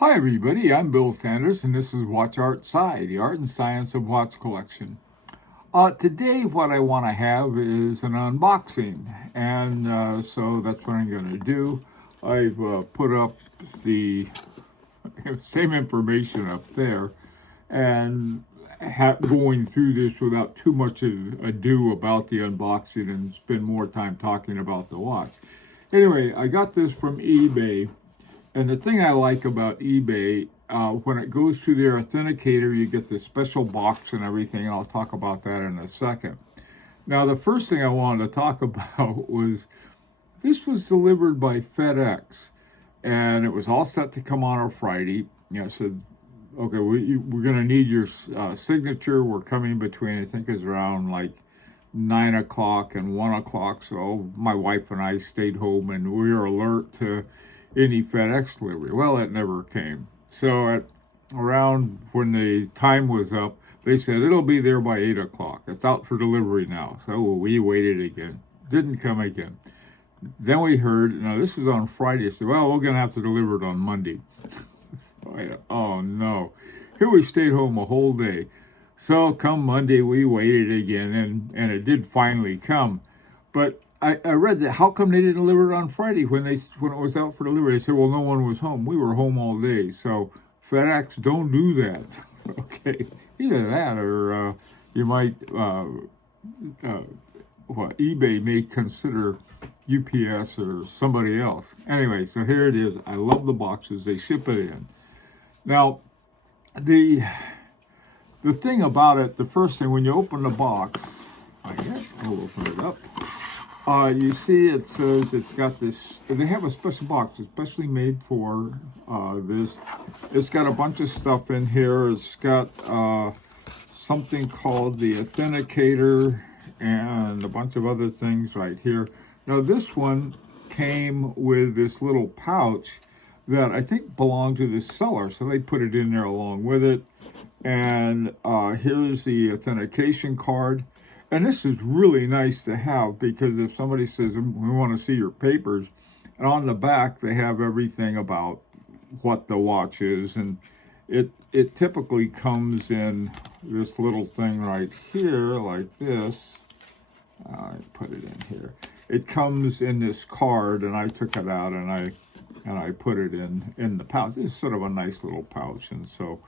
Hi everybody, I'm Bill Sanders and this is Watch Art Sci, the art and science of watch collection. Today what I want to have is an unboxing, and so that's what I'm going to do. I've put up the same information up there and going through this without too much ado about the unboxing and spend more time talking about the watch. Anyway, I got this from eBay. And the thing I like about eBay, when it goes through their authenticator, you get the special box and everything, and I'll talk about that in a second. Now, the first thing I wanted to talk about was this was delivered by FedEx, and it was all set to come on Friday. It said, okay, we're going to need your signature. We're coming between, I think it's around like 9 o'clock and 1 o'clock. So my wife and I stayed home, and we were alert to any FedEx delivery. Well, it never came. So at around when the time was up, they said it'll be there by 8 o'clock. It's out for delivery now. So we waited again. Didn't come again. Then we heard, this is on Friday. So, well, we're going to have to deliver it on Monday. Oh, no. Here we stayed home a whole day. So come Monday, we waited again, and it did finally come. But I read that how come they didn't deliver it on Friday when it was out for delivery? They said, well, no one was home. We were home all day. So FedEx, don't do that. Okay, either that or you might eBay may consider UPS or somebody else. Anyway, so here it is. I love the boxes. They ship it in. Now, the thing about it, the first thing when you open the box, I'll open it up. You see it says it's got this, they have a special box, especially made for this. It's got a bunch of stuff in here. It's got something called the authenticator and a bunch of other things right here. Now this one came with this little pouch that I think belonged to the seller, so they put it in there along with it. And here's the authentication card. And this is really nice to have because if somebody says, we want to see your papers, and on the back they have everything about what the watch is. And it typically comes in this little thing right here like this. I put it in here. It comes in this card, and I took it out and I put it in the pouch. It's sort of a nice little pouch. And so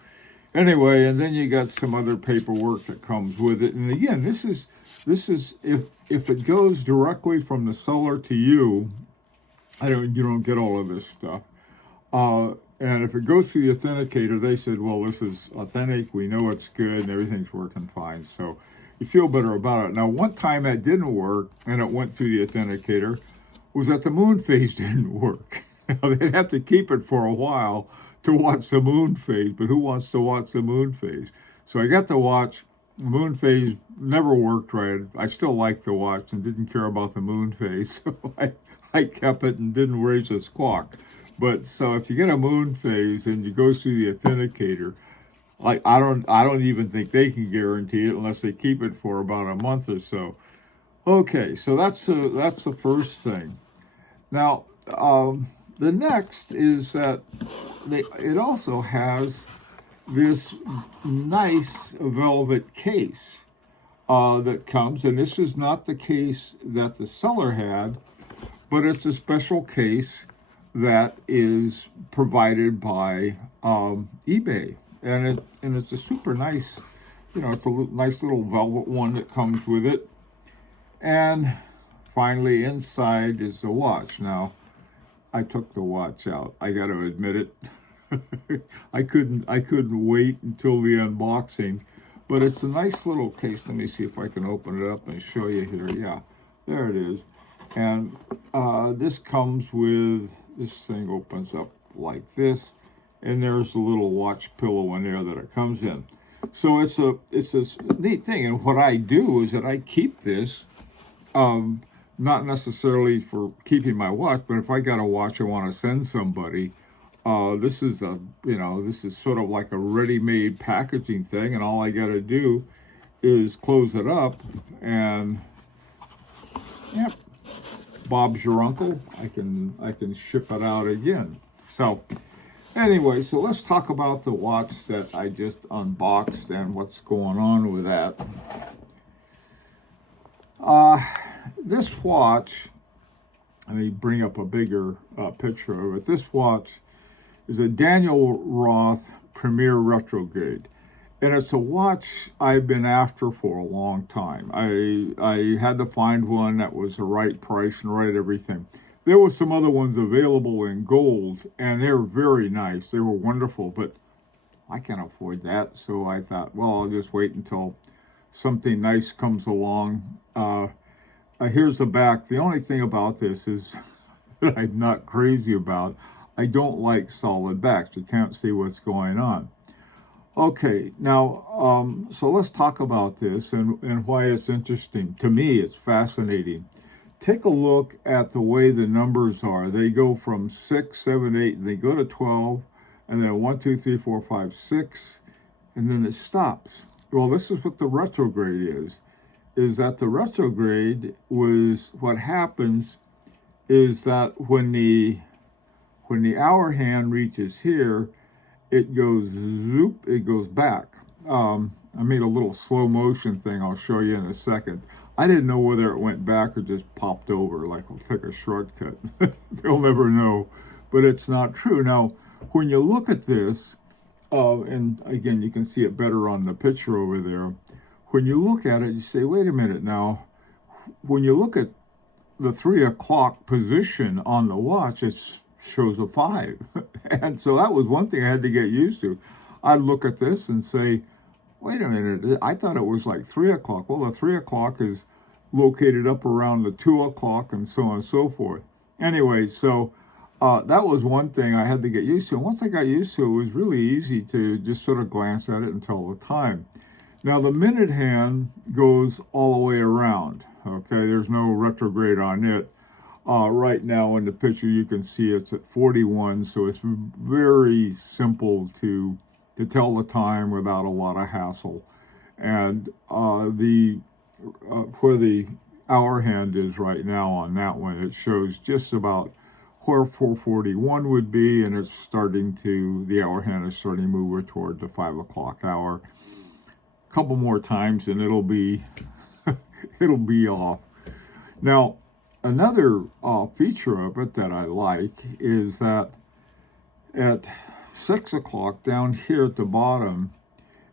anyway, and then you got some other paperwork that comes with it. And again, this is if it goes directly from the seller to you, you don't get all of this stuff. And if it goes through the authenticator, they said, well, this is authentic. We know it's good and everything's working fine. So you feel better about it. Now, one time that didn't work and it went through the authenticator was that the moon phase didn't work. They'd have to keep it for a while to watch the moon phase, but who wants to watch the moon phase? So I got the watch. The moon phase never worked right. I still liked the watch and didn't care about the moon phase, so I kept it and didn't raise a squawk. But so if you get a moon phase and you go through the authenticator, like I don't even think they can guarantee it unless they keep it for about a month or so. Okay, so that's the first thing. Now, the next is that it also has this nice velvet case that comes, and this is not the case that the seller had, but it's a special case that is provided by eBay, and it's a super nice, it's a nice little velvet one that comes with it, and finally inside is the watch. Now, I took the watch out. I got to admit it. I couldn't wait until the unboxing, but it's a nice little case. Let me see if I can open it up and show you here. Yeah, there it is. And this comes with, this thing opens up like this, and there's a little watch pillow in there that it comes in. So it's a neat thing. And what I do is that I keep this, not necessarily for keeping my watch, but if I got a watch I want to send somebody, this is sort of like a ready-made packaging thing, and all I got to do is close it up, and yep, Bob's your uncle. I can ship it out again. So Anyway, so let's talk about the watch that I just unboxed and what's going on with that. This watch, let me bring up a bigger picture of it. This watch is a Daniel Roth Premier Retrograde. And it's a watch I've been after for a long time. I had to find one that was the right price and right everything. There were some other ones available in gold, and they were very nice. They were wonderful, but I can't afford that. So I thought, well, I'll just wait until something nice comes along. Here's the back. The only thing about this is that I'm not crazy about. I don't like solid backs. You can't see what's going on. Okay, now, so let's talk about this and why it's interesting. To me, it's fascinating. Take a look at the way the numbers are. They go from 6, 7, 8, and they go to 12, and then 1, 2, 3, 4, 5, 6, and then it stops. Well, this is what the retrograde is that the retrograde was what happens is that when the hour hand reaches here, it goes zoop, it goes back. I made a little slow motion thing I'll show you in a second. I didn't know whether it went back or just popped over, like I'll take a shortcut. They'll never know, but it's not true. Now, when you look at this, and again, you can see it better on the picture over there. When you look at it, you say, wait a minute now. When you look at the 3 o'clock position on the watch, it shows a 5. And so that was one thing I had to get used to. I'd look at this and say, wait a minute, I thought it was like 3 o'clock. Well, the 3 o'clock is located up around the 2 o'clock and so on and so forth. Anyway, so that was one thing I had to get used to. And once I got used to it, it was really easy to just sort of glance at it and tell the time. Now, the minute hand goes all the way around. Okay, there's no retrograde on it. Right now in the picture, you can see it's at 41, so it's very simple to tell the time without a lot of hassle. And where the hour hand is right now on that one, it shows just about where 441 would be, and it's starting to, the hour hand is starting to move toward the 5 o'clock hour. A couple more times and it'll be it'll be off. Now, another feature of it that I like is that at 6 o'clock down here at the bottom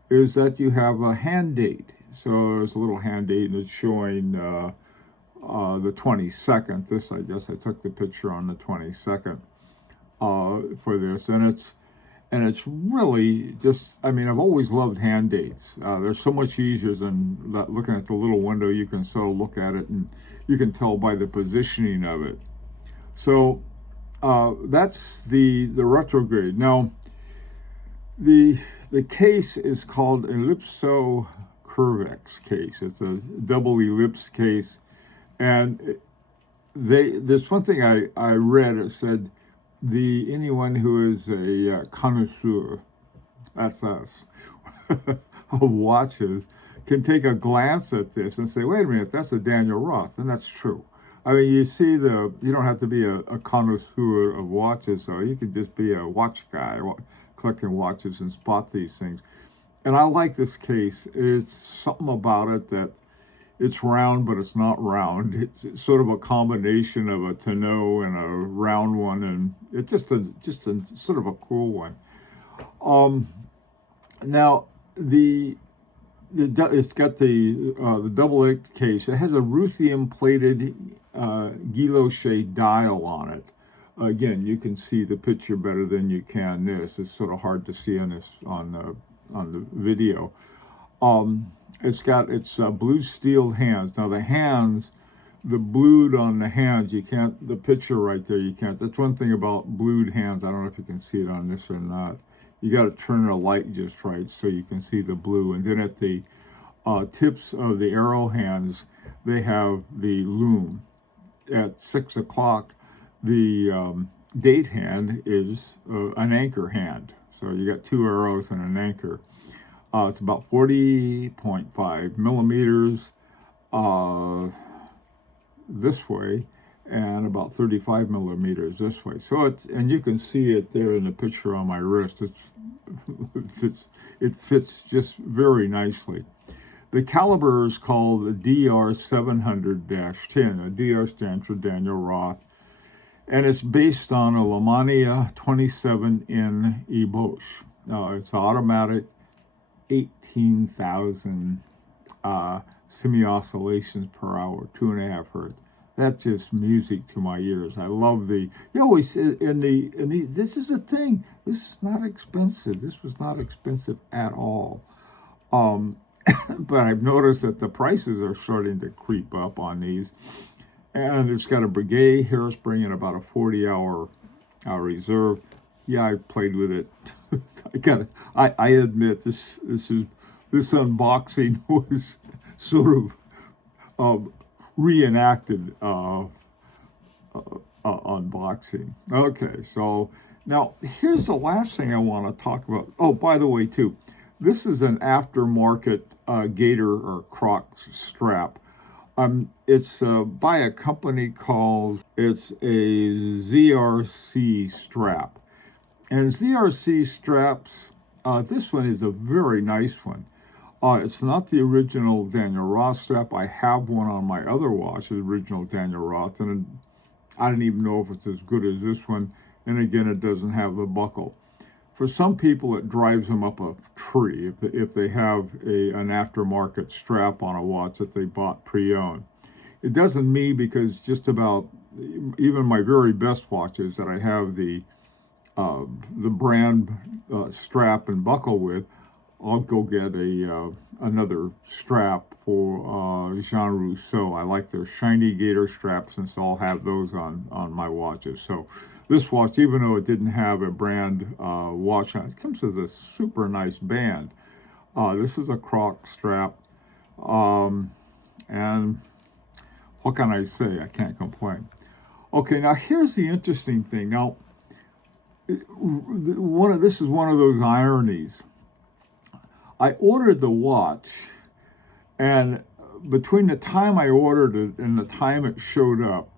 is that you have a hand date. So there's a little hand date and it's showing the 22nd. This, I guess I took the picture on the 22nd for this, and it's really just, I mean, I've always loved hand dates. They're so much easier than looking at the little window. You can sort of look at it and you can tell by the positioning of it. So that's the retrograde. Now, the case is called Ellipso Curvex case. It's a double ellipse case. And there's one thing I read, it said, anyone who is a connoisseur, that's us, of watches, can take a glance at this and say, wait a minute, that's a Daniel Roth, and that's true. I mean, you see you don't have to be a connoisseur of watches, so you could just be a watch guy collecting watches and spot these things. And I like this case. It's something about it that it's round, but it's not round. It's sort of a combination of a tonneau and a round one, and it's just a sort of a cool one. Now it's got the double-edged case. It has a ruthenium-plated guilloche dial on it. Again, you can see the picture better than you can this. It's sort of hard to see on the video. It's got blue steel hands. Now the hands, the blued on the hands, you can't, the picture right there, you can't. That's one thing about blued hands. I don't know if you can see it on this or not. You got to turn the light just right so you can see the blue. And then at the tips of the arrow hands, they have the loom. At 6 o'clock, the date hand is an anchor hand. So you got 2 arrows and an anchor. It's about 40.5 millimeters this way, and about 35 millimeters this way. So and you can see it there in the picture on my wrist. It fits just very nicely. The caliber is called the DR 700-10. The DR stands for Daniel Roth, and it's based on a Lamania 27N Eboche. It's automatic, 18,000 semi-oscillations per hour, 2.5 hertz. That's just music to my ears. I love you always, this is the thing, this is not expensive. This was not expensive at all. But I've noticed that the prices are starting to creep up on these. And it's got a Breguet hairspring and about a 40-hour reserve. Yeah, I played with it. I admit this unboxing was sort of reenacted unboxing. Okay, so now here's the last thing I want to talk about. Oh, by the way, too, this is an aftermarket gaiter or croc strap. It's by a company called, it's a ZRC strap. And ZRC straps, this one is a very nice one. It's not the original Daniel Roth strap. I have one on my other watch, the original Daniel Roth, and I don't even know if it's as good as this one. And again, it doesn't have the buckle. For some people, it drives them up a tree if they have an aftermarket strap on a watch that they bought pre-owned. It doesn't me, because just about even my very best watches that I have the brand strap and buckle with, I'll go get another strap for Jean Rousseau. I like their shiny gaiter straps, and so I'll have those on my watches. So this watch, even though it didn't have a brand watch on it, comes with a super nice band. This is a croc strap, and what can I say? I can't complain. Okay, now here's the interesting thing. Now, this is one of those ironies. I ordered the watch, and between the time I ordered it and the time it showed up,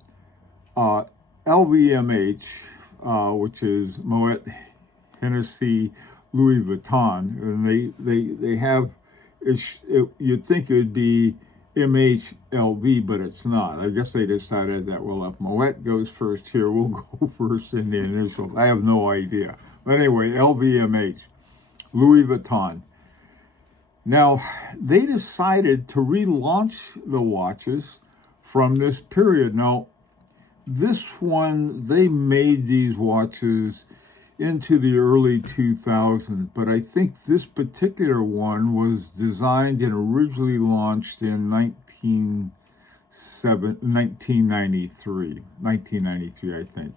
LVMH, which is Moet, Hennessy, Louis Vuitton, and they have, you'd think it would be MHLV, but it's not. I guess they decided that, well, if Moet goes first here, we'll go first in the initial. I have no idea. But anyway, LVMH, Louis Vuitton. Now, they decided to relaunch the watches from this period. Now, this one, they made these watches into the early 2000s, but I think this particular one was designed and originally launched in 1993, I think.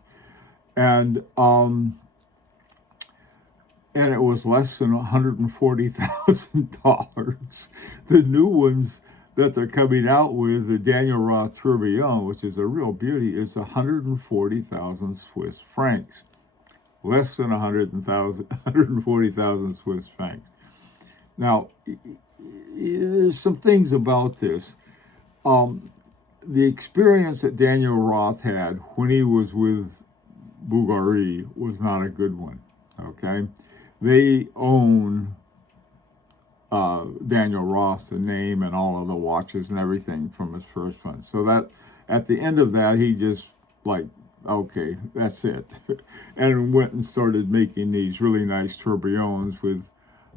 And it was less than $140,000. The new ones that they're coming out with, the Daniel Roth Tourbillon, which is a real beauty, is 140,000 Swiss francs. Less than 140,000 Swiss francs. Now, there's some things about this. The experience that Daniel Roth had when he was with Bulgari was not a good one, okay? They own Daniel Roth, the name and all of the watches and everything from his first one. So that at the end of that, he just like, okay, that's it. And went and started making these really nice tourbillons with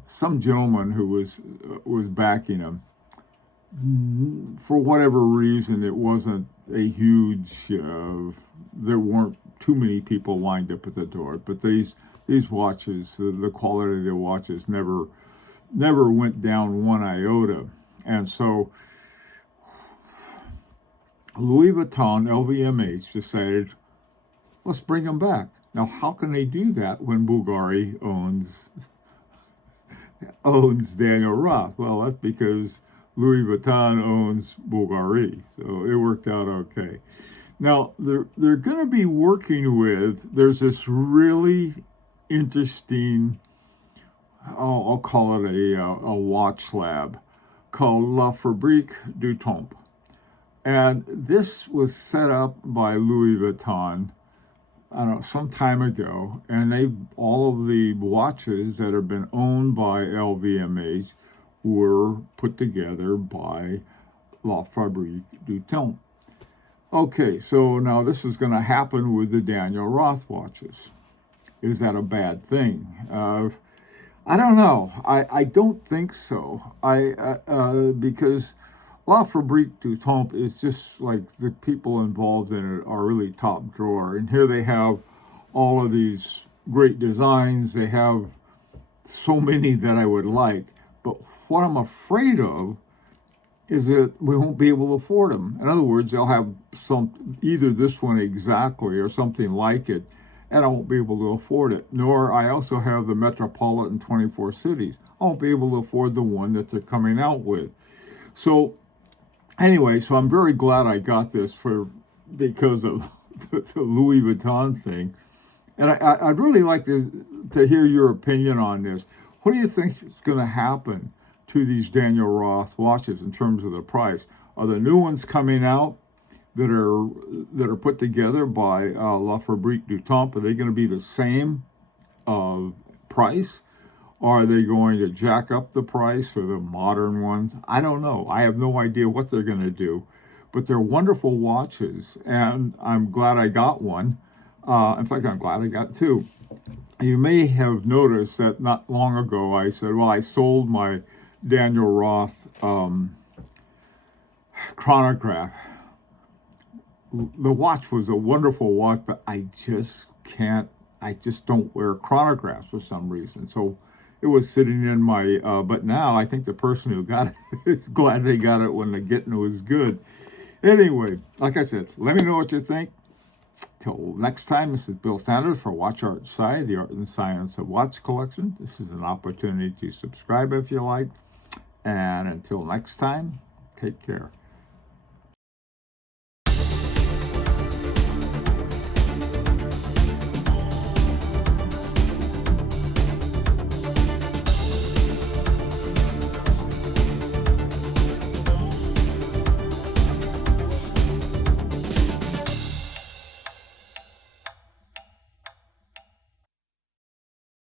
some gentleman who was backing him. For whatever reason, it wasn't a huge, there weren't too many people lined up at the door, but these watches, the quality of the watches never went down one iota. And so Louis Vuitton, LVMH, decided, let's bring them back. Now, how can they do that when Bulgari owns Daniel Roth? Well, that's because Louis Vuitton owns Bulgari, so it worked out okay. Now, they're going to be working with, there's this really interesting, I'll call it a watch lab called La Fabrique du Temps. And this was set up by Louis Vuitton, I don't know, some time ago. And all of the watches that have been owned by LVMH were put together by La Fabrique du Temps. Okay, so now this is going to happen with the Daniel Roth watches. Is that a bad thing? I don't know. I don't think so. Because La Fabrique du Temps is just like the people involved in it are really top drawer. And here they have all of these great designs. They have so many that I would like. But what I'm afraid of is that we won't be able to afford them. In other words, they'll have either this one exactly or something like it, and I won't be able to afford it. Nor I also have the Metropolitan 24 Cities. I won't be able to afford the one that they're coming out with. So anyway, so I'm very glad I got this because of the Louis Vuitton thing. And I'd really like to hear your opinion on this. What do you think is going to happen to these Daniel Roth watches in terms of the price? Are the new ones coming out that are put together by La Fabrique du Temps, are they going to be the same price? Or are they going to jack up the price for the modern ones? I don't know. I have no idea what they're going to do. But they're wonderful watches, and I'm glad I got one. In fact, I'm glad I got two. You may have noticed that not long ago I said, well, I sold my Daniel Roth chronograph. The watch was a wonderful watch, but I just don't wear chronographs for some reason. So it was sitting in my, but now I think the person who got it is glad they got it when the getting was good. Anyway, like I said, let me know what you think. Till next time, this is Bill Sanders for Watch Art Sci, the art and science of watch collection. This is an opportunity to subscribe if you like. And until next time, take care.